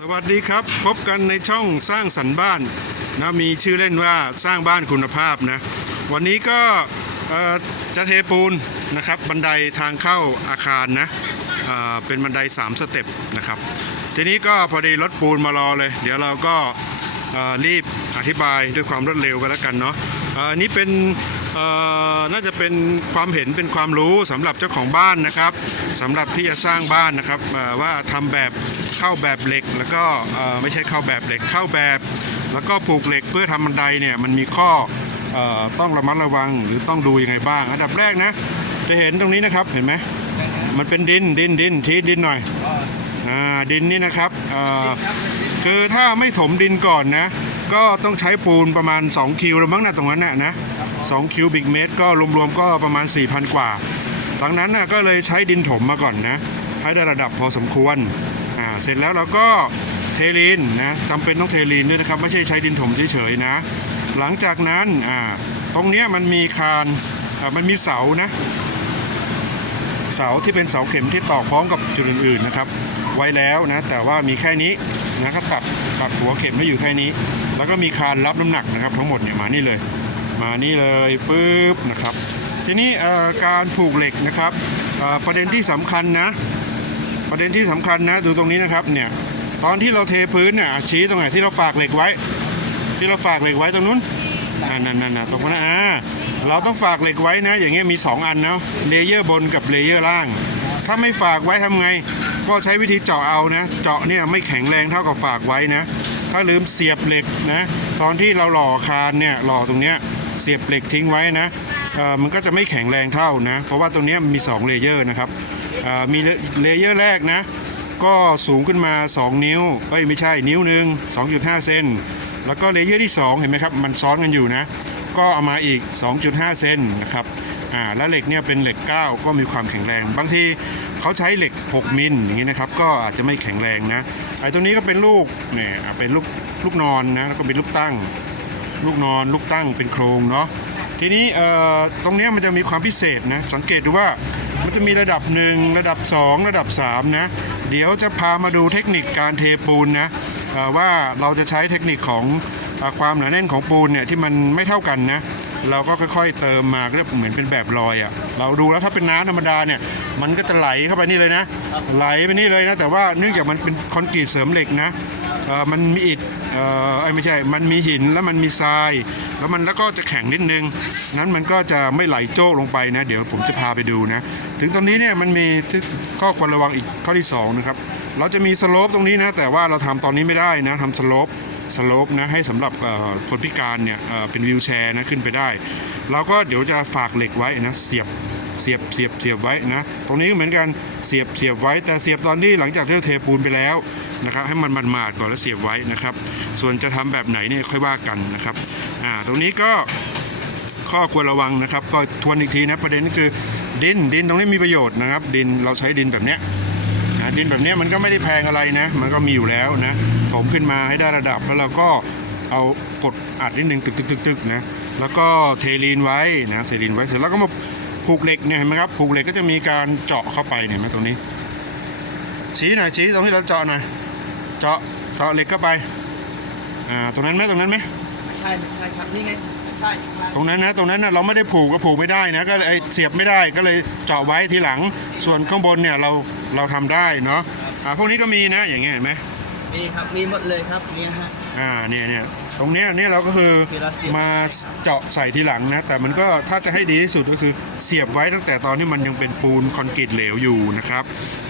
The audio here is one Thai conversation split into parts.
สวัสดีครับ พบกันในช่องสร้างสรรค์บ้านนะมีชื่อเล่นว่าสร้างบ้านคุณภาพนะวันนี้ก็จะเทปูนนะครับบันไดทางเข้าอาคารนะเเป็นบันได 3 สเต็ปนะครับ ทีนี้ก็พอดีรถปูนมารอเลย เดี๋ยวเราก็รีบอธิบายด้วยความรวดเร็วกันแล้วกันเนาะอันนี้เป็น น่าจะเป็นความเห็นเป็นความรู้สำหรับเจ้าของบ้านนะครับสำหรับที่จะสร้างบ้านนะครับว่าทำแบบเข้าแบบเหล็ก แล้วก็ไม่ใช่เข้าแบบเหล็กเข้าแบบ แล้วก็ผูกเหล็กเพื่อทำบันไดเนี่ยมันมีข้ออต้องระมัดระวังหรือต้องดูยังไงบ้าง อันดับแรกนะ จะเห็นตรงนี้นะครับเห็นไหมมันเป็นดินดินดินชี้ดินหน่อยอ่าดินนี่นะครับเอ่อคือถ้าไม่ถมดินก่อนนะ ก็ต้องใช้ปูนประมาณ 2 คิวแล้วมั้งนะตรงนั้นนะนะ2คิวบิกเมตรก็รวมๆก็ประมาณ 4,000 กว่าดังนั้นนะก็เลยใช้ดินถมมาก่อนนะให้ได้ระดับพอสมควรอ่าเสร็จแล้วเราก็เทลีนนะจำเป็นต้องเทลีนด้วยนะครับ ไม่ใช่ใช้ดินถมเฉยๆนะ หลังจากนั้นอ่าตรงเนี้ยมันมีคานอ่ามันมีเสานะ เสาที่เป็นเสาเข็มที่ต่อพร้อมกับจุดอื่นๆนะครับ ไว้แล้วนะแต่ว่ามีแค่นี้นะก็ตัดตัดหัวเข็มไม่อยู่แค่นี้ แล้วก็มีคานรับน้ำหนักนะครับ ทั้งหมดเนี่ยมานี่เลย มานี่เลยปุ๊บนะครับ ทีนี้การผูกเหล็กนะครับประเด็นที่สำคัญนะประเด็นที่สำคัญนะดูตรงนี้นะครับเนี่ยตอนที่เราเทพื้นเนี่ยชี้ตรงไหนที่เราฝากเหล็กไว้ ที่เราฝากเหล็กไว้ตรงนู้น นั่นนั่นนั่นตรงนั้นอ่าเราต้องฝากเหล็กไว้นะ อย่างเงี้ยมี 2 อันเนาะเลเยอร์บนกับเลเยอร์ล่าง ถ้าไม่ฝากไว้ทำไง ก็ใช้วิธีเจาะเอานะ เจาะเนี่ยไม่แข็งแรงเท่ากับฝากไว้นะ ถ้าลืมเสียบเหล็กนะ ตอนที่เราหล่อคานเนี่ยหล่อตรงเนี้ยเสียบเหล็กทิ้งไว้นะอ่อมันก็จะไม่แข็งแรงเท่านะ เพราะว่าตรงเนี้ยมี 2 เลเยอร์นะครับอ่อมีเลเยอร์แรกนะ ก็สูงขึ้นมา 2 นิ้วเอ้ยไม่ใช่นิ้วหนึ่ง2.5 เซน แล้วก็เลเยอร์ที่ 2 เห็นไหมครับ มันซ้อนกันอยู่นะ ก็เอามาอีก 2.5 เซนนะครับอ่าแล้วเหล็กเนี่ยเป็นเหล็ก 9 ก็มีความแข็งแรง บางทีเขาใช้เหล็ก 6 มิลอย่างนี้นะครับ ก็อาจจะไม่แข็งแรงนะไอ้ตัวนี้ก็เป็นลูกเนี่ยเป็นลูกลูกนอนนะแล้วก็เป็นลูกตั้ง ลูกนอนลูกตั้งเป็นโครงเนาะทีนี้เอ่อตรงเนี้ยมันจะมีความพิเศษนะสังเกตดูว่ามันจะมีระดับ 1 ระดับ 2 ระดับ 3 นะ เดี๋ยวจะพามาดูเทคนิคการเทปูนนะ ว่าเราจะใช้เทคนิคของอความหนาแน่นของปูนเนี่ยที่มันไม่เท่ากันนะเราก็ค่อยๆเติมมาเก็เหมือนเป็นแบบลอยอะ่ะเราดูแล้วถ้าเป็นน้ำธรรมดาเนี่ยมันก็จะไหลเข้าไปนี่เลยนะ ไหลไปนี่เลยนะ แต่ว่าเนื่องจากมันเป็นคอนกรีตเสริมเหล็กนะ มันมีอิฐเอ่อไอ้ไม่ใช่มันมีหินแล้วมันมีทราย แล้วมันแล้วก็จะแข็งนิดนึง นั้นมันก็จะไม่ไหลโจกลงไปนะ เดี๋ยวผมจะพาไปดูนะ ถึงตอนนี้เนี่ยมันมีข้อควรระวังอีกข้อที่สองนะครับเราจะมีสโลปตรงนี้นะ แต่ว่าเราทำตอนนี้ไม่ได้นะทำสโลปสโลปนะให้สำหรับคนพิการเนี่ยเป็นวิวแชร์นะขึ้นไปได้เราก็เดี๋ยวจะฝากเหล็กไว้นะเสียบ เสียบเสียบเสียบไว้นะ ตรงนี้ก็เหมือนกันเสียบเสียบไว้ แต่เสียบตอนที่หลังจากที่เราเทปูนไปแล้วนะครับให้มันมันมาดก่อนแล้วเสียบไว้นะครับ ส่วนจะทำแบบไหนเนี่ยค่อยว่ากันนะครับอ่าตรงนี้ก็ข้อควรระวังนะครับ ก็ทวนอีกทีนะประเด็นก็คือดินดินตรงนี้มีประโยชน์นะครับ ดินเราใช้ดินแบบเนี้ยนะดินแบบเนี้ยมันก็ไม่ได้แพงอะไรนะ มันก็มีอยู่แล้วนะถมขึ้นมาให้ได้ระดับแล้วเราก็เอากดอัดนิดนึงตึกตึกตึกตึกนะแล้วก็เทลีนไว้นะเทลีนไว้เสร็จแล้วก็มา ผูกเหล็กเนี่ยเห็นไหมครับผูกเหล็กก็จะมีการเจาะเข้าไปเนี่ยเห็นไหมตรงนี้ ชี้หน่อยชี้ตรงที่เราเจาะหน่อยเจาะเจาะเหล็กเข้าไปอ่าตรงนั้นไหมตรงนั้นไหมใช่ใช่ครับนี่ไงใช่ครับตรงนั้นนะตรงนั้นนะเราไม่ได้ผูกก็ผูกไม่ได้นะก็เลยเสียบไม่ได้ก็เลยเจาะไว้ทีหลัง ส่วนข้างบนเนี่ยเราเราทำได้เนาะอ่าพวกนี้ก็มีนะอย่างเงี้ยเห็นไหม นี่ครับมีหมดเลยครับนี่ฮะ อ่าเนี่ยเนี่ยตรงเนี้ยเนี่ยเราก็คือเวลาเสียบ มาเจาะใส่ทีหลังนะ แต่มันก็ถ้าจะให้ดีที่สุดก็คือเสียบไว้ตั้งแต่ตอนที่มันยังเป็นปูนคอนกรีตเหลวอยู่นะครับ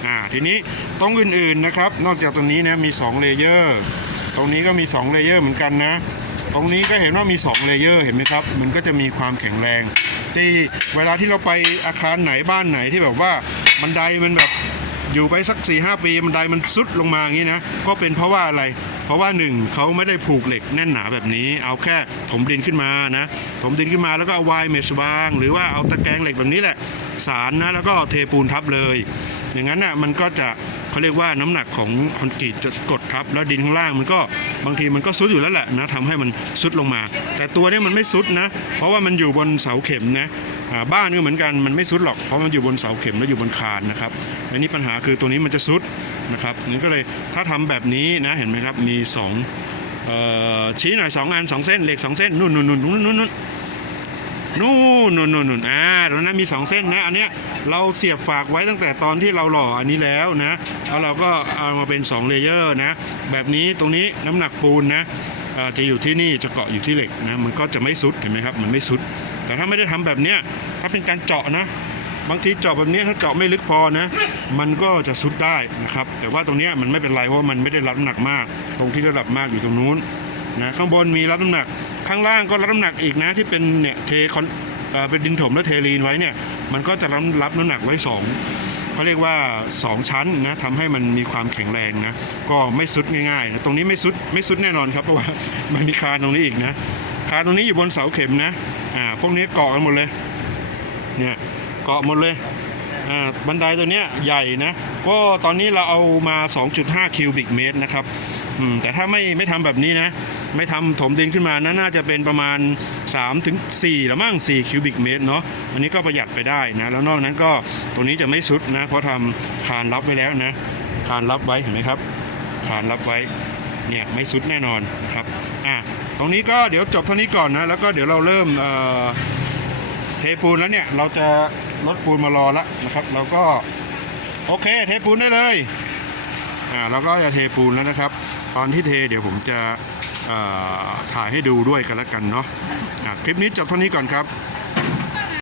อ่าทีนี้ตรงอื่นๆนะครับ นอกจากตรงนี้นะมี2เลเยอร์ตรงนี้ก็มี2เลเยอร์เหมือนกันนะ ตรงนี้ก็เห็นว่ามี2เลเยอร์เห็นไหมครับ มันก็จะมีความแข็งแรงที่เวลาที่เราไปอาคารไหนบ้านไหนที่แบบว่าบันไดมันแบบ อยู่ไปสัก4ีหปีบันไดมันซุดลงมาอย่างนี้นะ ก็เป็นเพราะว่าอะไร เพราะว่าหนึ่งเขาไม่ได้ผูกเหล็กแน่นหนาแบบนี้ เอาแค่ถมดินขึ้นมานะ ถมดินขึ้นมาแล้วก็เอาวายเมชวาง หรือว่าเอาตะแกรงเหล็กแบบนี้แหละสารนะแล้วก็เทปูนทับเลย อย่างนั้นน่ะมันก็จะเขาเรียกว่าน้ำหนักของคอนกรีตจะกดทับ แล้วดินข้างล่างมันก็บางทีมันก็ซุดอยู่แล้วแหละนะทำให้มันซุดลงมา แต่ตัวนี้มันไม่ซุดนะ เพราะว่ามันอยู่บนเสาเข็มนะ บ้านก็เหมือนกันมันไม่ซุดหรอกเพราะมันอยู่บนเสาเข็มและอยู่บนคานนะครับอันนี้ปัญหาคือตัวนี้มันจะซุดนะครับนี่ก็เลยถ้าทำแบบนี้นะเห็นไหมครับมีสอชี้หน่อยสองอันสองเส้นเหล็กสองเส้นนู่นนู่นนู่นนู่นนู่นนู่นนู่นนู่นนู่นอ่าตรงนั้นมีสองเส้นนะอันเนี้ยเราเสียบฝากไว้ตั้งแต่ตอนที่เราหล่ออันนี้แล้วนะแล้วเราก็เอามาเป็น2เลเยอร์นะแบบนี้ตรงนี้น้ำหนักปูนนะจะอยู่ที่นี่จะเกาะอยู่ที่เหล็กนะมันก็จะไม่สุดเห็นไหมครับมันไม่สุด แต่ถ้าไม่ได้ทำแบบเนี้ยถ้าเป็นการเจาะนะ บางทีเจาะแบบนี้ถ้าเจาะไม่ลึกพอนะ มันก็จะสุดได้นะครับ แต่ว่าตรงนี้มันไม่เป็นไรเพราะว่ามันไม่ได้รับน้ำหนักมาก ตรงที่ระดับมากอยู่ตรงนู้นนะข้างบนมีรับน้ำหนัก ข้างล่างก็รับน้ำหนักอีกนะที่เป็นเนี่ยเทคอนเอเป็นดินถมและเทลีนไว้เนี่ย มันก็จะรับรับน้ำหนักไว้สองเขาเรียกว่า 2 ชั้นนะทำให้มันมีความแข็งแรงนะ ก็ไม่สุดง่ายๆนะตรงนี้ไม่สุดไม่สุดแน่นอนครับเพราะว่ามันมีคานตรงนี้อีกนะานตรงนี้อยู่บนเสาเข็มนะ อ่า พวกนี้เกาะกันหมดเลย เนี่ยเกาะหมดเลย อ่า บันไดตัวเนี้ยใหญ่นะ ก็ตอนนี้เราเอามา 2.5 คิวบิกเมตรนะครับ อืม แต่ถ้าไม่ไม่ทำแบบนี้นะ ไม่ทำถมดินขึ้นมานะน่าจะเป็นประมาณ3ถึง4ละมั้ง4 คิวบิกเมตรเนาะ อันนี้ก็ประหยัดไปได้นะ แล้วนอกนั้นก็ตรงนี้จะไม่สุดนะ เพราะทำคานรับไว้แล้วนะ คานรับไว้เห็นไหมครับ คานรับไว้ เนี่ยไม่สุดแน่นอนนะครับอะตรงนี้ก็เดี๋ยวจบเท่านี้ก่อนนะแล้วก็เดี๋ยวเราเริ่มเทปูนแล้วเนี่ยเราจะลดปูนมารอแล้วนะครับเราก็โอเคเทปูนได้เลยอ่าเราก็จะเทปูนแล้วนะครับ ตอนที่เทเดี๋ยวผมจะถ่ายให้ดูด้วยกันแล้วกันเนาะอะคลิปนี้จบเท่านี้ก่อนครับ